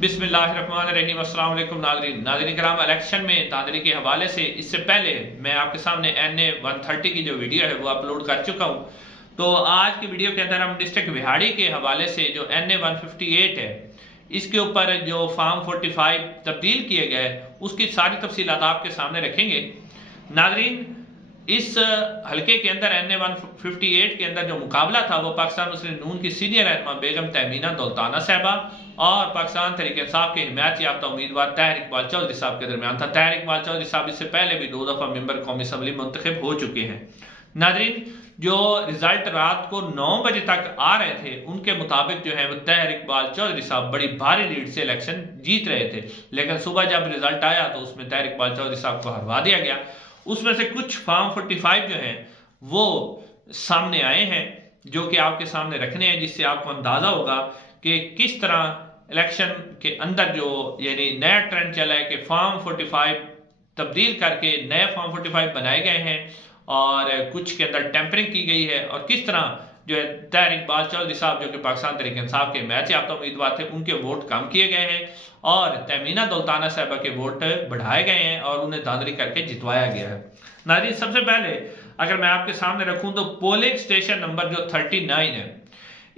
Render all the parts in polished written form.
बिस्मिल्लाहिर्रहमानिर्रहीम। अस्सलाम वालेकुम नाज़रीन कराम। इलेक्शन में धांधली के हवाले से इससे पहले मैं आपके सामने NA 130 की जो वीडियो है वो अपलोड कर चुका हूँ। तो आज की वीडियो के अंदर हम डिस्ट्रिक्ट विहाड़ी के हवाले से जो NA 158 है इसके ऊपर जो फॉर्म 45 तब्दील किए गए उसकी सारी तफसीलात आपके सामने रखेंगे। नाज़रीन, इस हलके के अंदर NA 158 के अंदर जो मुकाबला था वो पाकिस्तान मुस्लिम नून की सीनियर रहनुमा बेगम तहमीना दौलताना साहबा और पाकिस्तान तहरीक इंसाफ के हिमायत याफ्ता उम्मीदवार ताहिर इकबाल चौधरी साहब के दरमियान था। ताहिर इकबाल चौधरी साहब इससे पहले भी 2 दफा मेंबर कौमी असम्बली मुंतखब हो चुके हैं। नाज़रीन, जो रिजल्ट रात को 9 बजे तक आ रहे थे उनके मुताबिक जो है वो ताहिर इकबाल चौधरी साहब बड़ी भारी लीड से इलेक्शन जीत रहे थे, लेकिन सुबह जब रिजल्ट आया तो उसमें ताहिर इकबाल चौधरी साहब को हरवा दिया गया। उसमें से कुछ फॉर्म 45 जो हैं वो सामने आए हैं जो कि आपके सामने रखने हैं, जिससे आपको अंदाजा होगा कि किस तरह इलेक्शन के अंदर जो यानी नया ट्रेंड चला है कि फॉर्म 45 तब्दील करके नए फॉर्म 45 बनाए गए हैं और कुछ के अंदर टेम्परिंग की गई है और किस तरह जो है ताहिर इकबाल चौधरी साहब जो कि पाकिस्तान तहरीक इंसाफ के मैच याफ्ता उम्मीदवार थे उनके वोट कम किए गए हैं और तहमीना दौलताना साहबा के वोट बढ़ाए गए हैं और उन्हें धांधली करके जितवाया गया है। नाज़रीन, सबसे पहले अगर मैं आपके सामने रखूं तो पोलिंग स्टेशन नंबर जो 39 है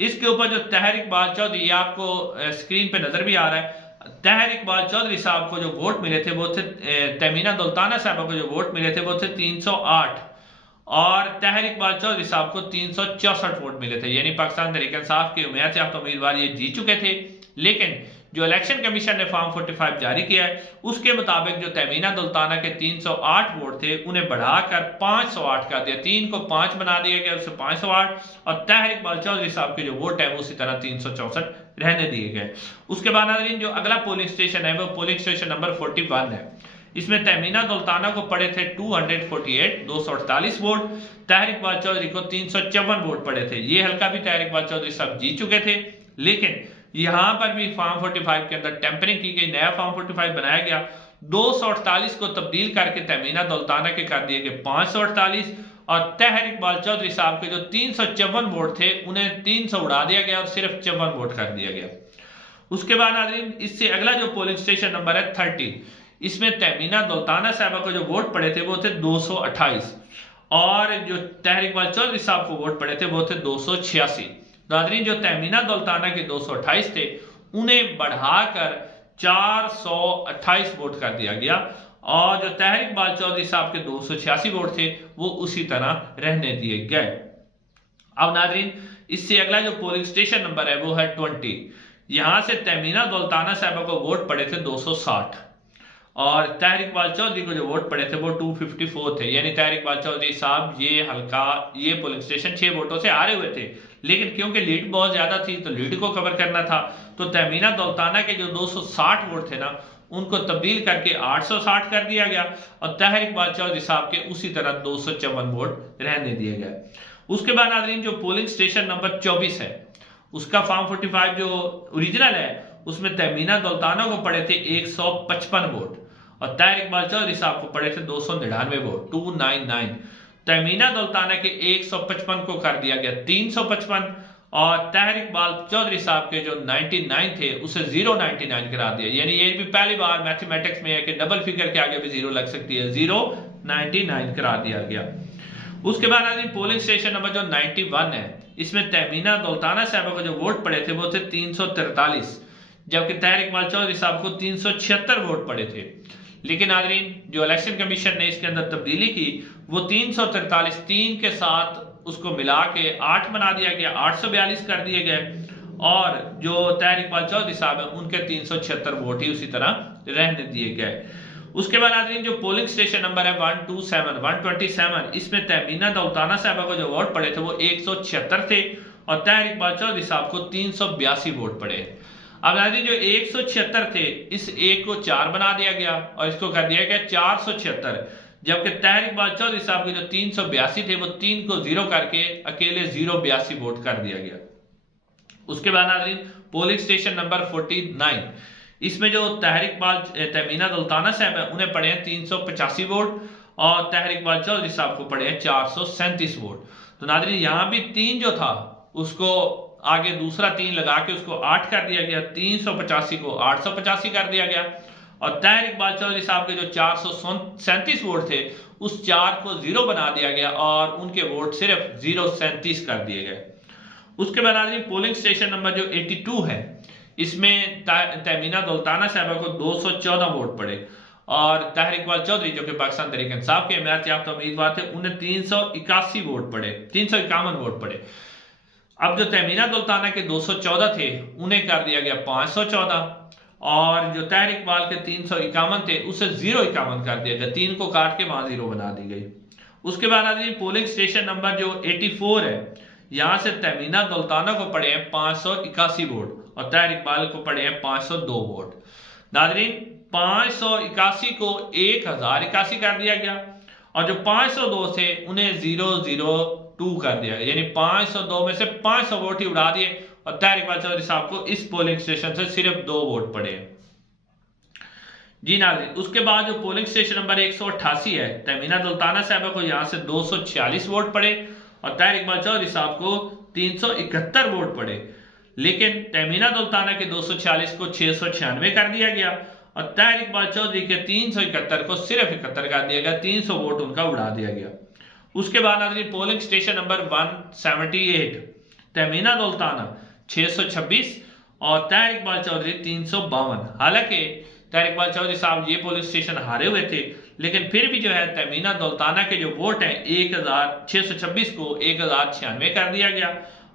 इसके ऊपर जो ताहिर इकबाल चौधरी, आपको स्क्रीन पे नजर भी आ रहा है, ताहिर इकबाल चौधरी साहब को जो वोट मिले थे वो थे, तहमीना दौलताना साहबा को जो वोट मिले थे वो थे 308 और ताहिर इकबाल चौधरी साहब को 364 वोट मिले थे। यानी पाकिस्तान तहरीक इंसाफ के उम्मीदवार याफ्ता उम्मीदवार ये जीत चुके थे, लेकिन जो इलेक्शन कमीशन ने फॉर्म 45 जारी किया है उसके मुताबिक जो तहमीना दौलताना के 308 वोट थे उन्हें बढ़ाकर 508 कर दिया, 3 को 5 बना दिया गया, उससे 508 और ताहिर इकबाल चौधरी साहब के जो वोट है वो उसी तरह 364 रहने दिए गए। उसके बाद नाज़रीन जो अगला पोलिंग स्टेशन है वो पोलिंग स्टेशन नंबर 41 है। इसमें तहमीना दौलताना को पड़े थे 248 वोट, ताहिर इकबाल चौधरी को 354 वोट पड़े थे। ये हल्का भी ताहिर इकबाल चौधरी साहब जीत चुके थे, लेकिन यहां पर भी फॉर्म 45 के अंदर टेम्परिंग की गई, नया फॉर्म 45 बनाया गया। 248 को तब्दील करके तहमीना दौलताना के कर दिए गए 548 और ताहिर इकबाल चौधरी साहब के जो 354 वोट थे उन्हें 300 उड़ा दिया गया और सिर्फ 54 वोट कर दिया गया। उसके बाद नाज़रीन इससे अगला जो पोलिंग स्टेशन नंबर है 30, इसमें तहमीना दौलताना साहबा को जो वोट पड़े थे वो थे 228 और जो ताहिर इकबाल चौधरी साहब को वोट पड़े थे वो थे 286। नाज़रीन, जो तहमीना दौलताना के 228 थे उन्हें बढ़ाकर 428 वोट कर दिया गया और जो ताहिर इकबाल चौधरी साहब के 286 वोट थे वो उसी तरह रहने दिए गए। अब नाज़रीन इससे अगला जो पोलिंग स्टेशन नंबर है वो है 20। यहां से तहमीना दौलताना साहबा को वोट पड़े थे 260 और ताहिर इकबाल चौधरी को जो वोट पड़े थे वो 254 थे। यानी ताहिर इकबाल चौधरी साहब ये पोलिंग स्टेशन 6 वोटों से हारे हुए थे, लेकिन क्योंकि लीड बहुत ज्यादा थी तो लीड को कवर करना था, तो तहमीना दौलताना के जो 260 वोट थे ना उनको तब्दील करके 860 कर दिया गया और ताहिर इकबाल चौधरी साहब के उसी तरह 254 वोट रहने दिए गए। उसके बाद नाज़रीन जो पोलिंग स्टेशन नंबर 24 है उसका फॉर्म 45 जो ओरिजिनल है उसमें तहमीना दौलताना को पड़े थे 155 वोट और ताहिर इकबाल चौधरी साहब को पड़े थे 299 वोट 299। तहमीना दौलताना के 155 को कर दिया गया 355 और ताहिर इकबाल चौधरी साहब के जो 99 थे उसे 099 करा दिया। यानी ये भी पहली बार मैथमेटिक्स में है कि डबल फिगर के आगे भी 0 लग सकती है, 099 करा दिया गया। उसके बाद पोलिंग स्टेशन नंबर जो 91 है इसमें तहमीना दौलताना साहब को जो वोट पड़े थे वो थे 343 जबकि ताहिर इकबाल चौधरी साहब को 376 वोट पड़े थे। लेकिन नाज़रीन जो इलेक्शन कमीशन ने इसके अंदर तब्दीली की वो 343 3 के साथ उसको मिला के 8 बना दिया गया, 842 कर दिए गए और जो ताहिर इकबाल चौधरी साहब है उनके 376 वोट ही उसी तरह रहने दिए गए। उसके बाद नाज़रीन जो पोलिंग स्टेशन नंबर है 127 इसमें तहमीना दौलताना साहबा को जो वोट पड़े थे वो 176 थे और ताहिर इकबाल चौधरी साहब को 382 वोट पड़े। अब नाज़रीन जो 176 थे इस एक को 4 बना दिया गया और इसको कर दिया गया 476, जबकि ताहिर इकबाल चौधरी साहब के जो 382 थे वो 3 को 0 करके अकेले 082 वोट कर दिया गया। उसके बाद नाज़रीन पोलिंग स्टेशन नंबर 49 इसमें जो तहमीना दौलताना साहब है उन्हें पड़े हैं 385 वोट और ताहिर इकबाल चौधरी साहब को पड़े हैं 437 वोट। तो नाज़रीन यहाँ भी 3 जो था उसको आगे दूसरा 3 लगा के उसको 8 कर दिया गया, 385 को 885 कर दिया गया। और ताहिर इकबाल चौधरी साहब के जो 437 वोट थे उस 4 को 0 बना दिया गया और उनके वोट सिर्फ 037 कर दिए गए। उसके बाद पोलिंग स्टेशन नंबर जो 82 है, इसमें तहमीना दौलताना साहबा को 214 वोट पड़े और ताहिर इकबाल चौधरी जो कि पाकिस्तान तहरीक इंसाफ के हिमायत याफ्ता उम्मीदवार थे, उन्हें 381 वोट पड़े, 351 वोट पड़े। अब जो तहमीना दौलताना के 214 थे उन्हें कर दिया गया 514 और जो ताहिर इकबाल के 351 थे उसे 051 कर दिया गया, 3 को काट के वहां 0 बना दी गई। उसके बाद पोलिंग स्टेशन नंबर जो 84 है, यहां से तहमीना दौलताना को पड़े हैं 581 वोट और ताहिर इकबाल को पड़े हैं 502 वोट। नाजरीन, 581 को 1081 कर दिया गया और जो 502 थे उन्हें 002 कर दिया गया, यानी 502 में से 500 वोट ही उड़ा दिए और ताहिर इकबाल चौधरी साहब को इस पोलिंग स्टेशन से सिर्फ 2 वोट पड़े हैं। जी नाज़रीन, उसके बाद जो पोलिंग स्टेशन नंबर 188 है, तहमीना दौलताना साहबा को यहां से 246 वोट पड़े और ताहिर इकबाल चौधरी साहब को 371 वोट पड़े। लेकिन तहमीना दौलताना के 246 को 696 कर दिया गया और ताहिर इकबाल चौधरी के 371 को सिर्फ 71 कर दिया गया, 300 वोट उनका उड़ा दिया गया। उसके बाद नाज़रीन polling station number 178, Tahmina Daultana 626 और ताहिर इकबाल चौधरी 352। हालांकि ताहिर इकबाल चौधरी साहब ये पोलिंग स्टेशन हारे हुए थे, लेकिन फिर भी जो है तहमीना दौलताना के जो वोट हैं 1626 को 1096 कर दिया गया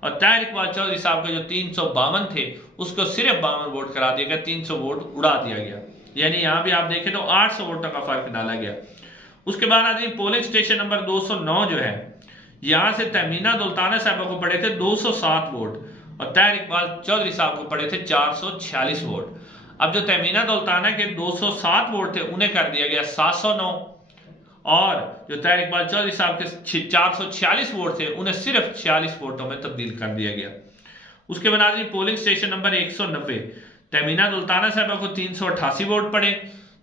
और ताहिर इकबाल चौधरी साहब के जो 352 थे उसको सिर्फ 52 वोट करा दिया गया, 300 वोट उड़ा दिया गया। यानी यहां भी आप देखें तो 800 वोटों का फर्क डाला गया। उसके बाद पोलिंग स्टेशन नंबर 209 जो है, यहां से तहमीना दौलताना साहबा को पड़े थे 207 वोट और ताहिर इकबाल चौधरी साहब को पड़े थे 446 वोट। अब जो तहमीना दौलताना के 207 वोट थे उन्हें कर दिया गया 709 और जो ताहिर इकबाल चौधरी साहब के 446 वोट थे उन्हें सिर्फ 46 वोटों में तब्दील कर दिया गया। उसके बाद polling station number 190, Tahmina Daultana साहबा को 388 वोट पड़े,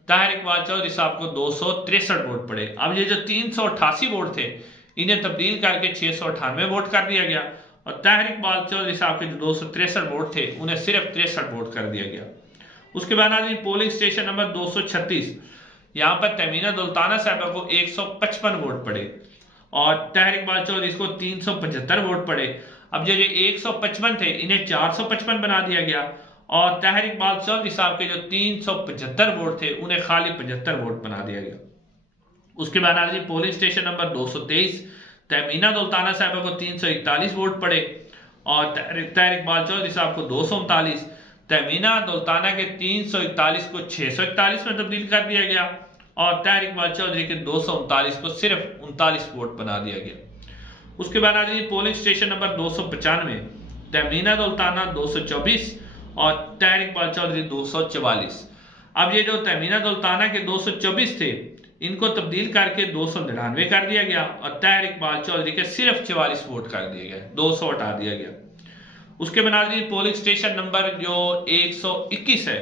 ताहिर इकबाल चौधरी साहब को 263 वोट पड़े। अब ये जो 388 वोट थे इन्हें तब्दील करके 698 वोट कर दिया गया और ताहिर इकबाल चौधरी साहब के जो 263 वोट थे उन्हें सिर्फ 63 वोट कर दिया गया। उसके बाद पोलिंग स्टेशन नंबर 236, यहां पर तहमीना दौलताना साहबा को 155 वोट पड़े और ताहिर इकबाल चौधरी को 375 वोट पड़े। अब जो 155 थे इन्हें 455 बना दिया गया और ताहिर इकबाल चौधरी साहब के जो 375 वोट थे उन्हें खाली 75 वोट बना दिया गया। उसके बाद polling station number 223, Tahmina Daultana साहबा को 341 वोट पड़े और ताहिर इकबाल चौधरी साहब को 239। तहमीना दौलताना के 341 को 641 में तब्दील कर दिया गया और ताहिर इकबाल चौधरी के 239 को सिर्फ 39 वोट बना दिया गया। उसके बाद polling station number 295, Tahmina Daultana 224 और ताहिर इकबाल चौधरी 244। अब ये जो तहमीना दौलताना के 224 थे इनको तब्दील करके 299 कर दिया गया और ताहिर इकबाल चौधरी के सिर्फ 44 वोट कर दिए गए, 200 हटा दिया गया। उसके बाद पोलिंग स्टेशन नंबर जो 121 है,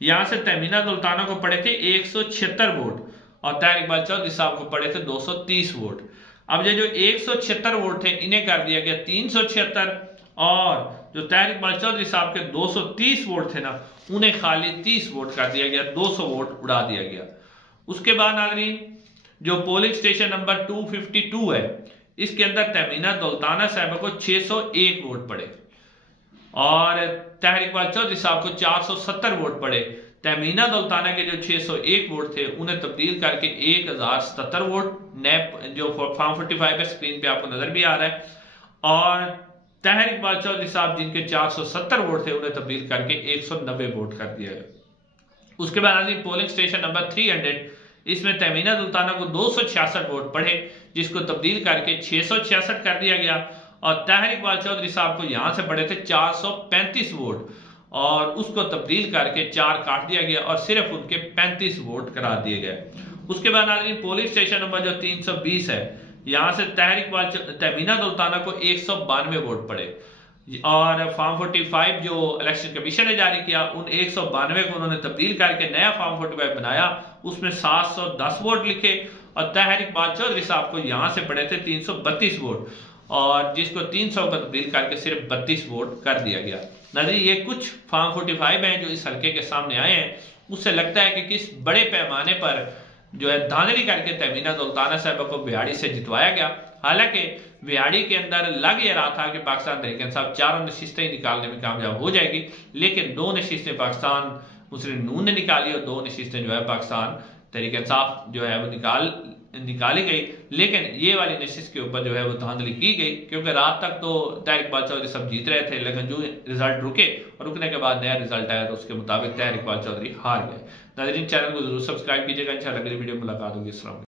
यहां से तहमीना दौलताना को पड़े थे 176 वोट और ताहिर इकबाल चौधरी साहब को पड़े थे 230 वोट। अब ये जो 176 वोट थे इन्हें कर दिया गया 376 और जो ताहिर इकबाल चौधरी साहब के 230 वोट थे ना उन्हें खाली 30 वोट कर दिया गया, 200 वोट उड़ा दिया गया। उसके बाद नाज़रीन जो पोलिंग स्टेशन नंबर 252 है, इसके अंदर तहमीना दौलताना साहबा को 601 वोट पड़े और ताहिर इकबाल चौधरी साहब को 470 वोट पड़े। तहमीना दौलताना के जो 601 वोट थे उन्हें तब्दील करके 1077 वोट नए जो फॉर्म 45 है स्क्रीन पे आपको नजर भी आ रहा है और ताहिर इकबाल चौधरी साहब जिनके 470 वोट थे उन्हें तब्दील करके 190 वोट कर दिया गया। उसके बाद पोलिंग स्टेशन नंबर 300, इसमें तहमीना दौलताना को 266 वोट पड़े जिसको तब्दील करके 666 कर दिया गया और ताहिर इकबाल चौधरी साहब को यहां से पड़े थे 435 वोट और उसको तब्दील करके 4 काट दिया गया और सिर्फ उनके 35 वोट करा दिए गए। उसके बाद पोलिंग स्टेशन नंबर जो 320 है, यहां से तहमीना दौलताना को 192 वोट पड़े और फॉर्म 45 जो इलेक्शन कमीशन ने जारी किया उन 192 को उन्होंने तब्दील करके नया फॉर्म 45 बनाया, उसमें 710 वोट लिखे और ताहिर इकबाल चौधरी साहब को यहां से पड़े थे 332 वोट और जिसको 300 पर तब्दील करके सिर्फ 32 वोट कर दिया गया। नाज़रीन, ये कुछ फॉर्म 45 हैं जो इस हल्के के सामने आए हैं। उससे लगता है कि किस बड़े पैमाने पर जो है धांधली करके तहमीना सुल्ताना साहब को बिहाड़ी से जितवाया गया। हालांकि बिहाड़ी के अंदर लग ये रहा था कि पाकिस्तान तहरीक इंसाफ 4 नशिस्तें निकालने में कामयाब हो जाएगी, लेकिन 2 नशिस्तें पाकिस्तान मुस्लिम नून ने निकाली और 2 नशिस्तें जो है पाकिस्तान तहरीक इंसाफ जो है वो निकाली गई। लेकिन ये वाली नशिस्त के ऊपर जो है वो धांधली की गई, क्योंकि रात तक तो तहरीक इकबाल चौधरी सब जीत रहे थे, लेकिन जो रिजल्ट रुके और रुकने के बाद नया रिजल्ट आया तो उसके मुताबिक तहरीक इकबाल चौधरी हार गए। नाज़रीन, चैनल को जरूर सब्सक्राइब कीजिएगा। इंशाल्लाह अगली वीडियो में मुलाकात होगी। अस्सलाम।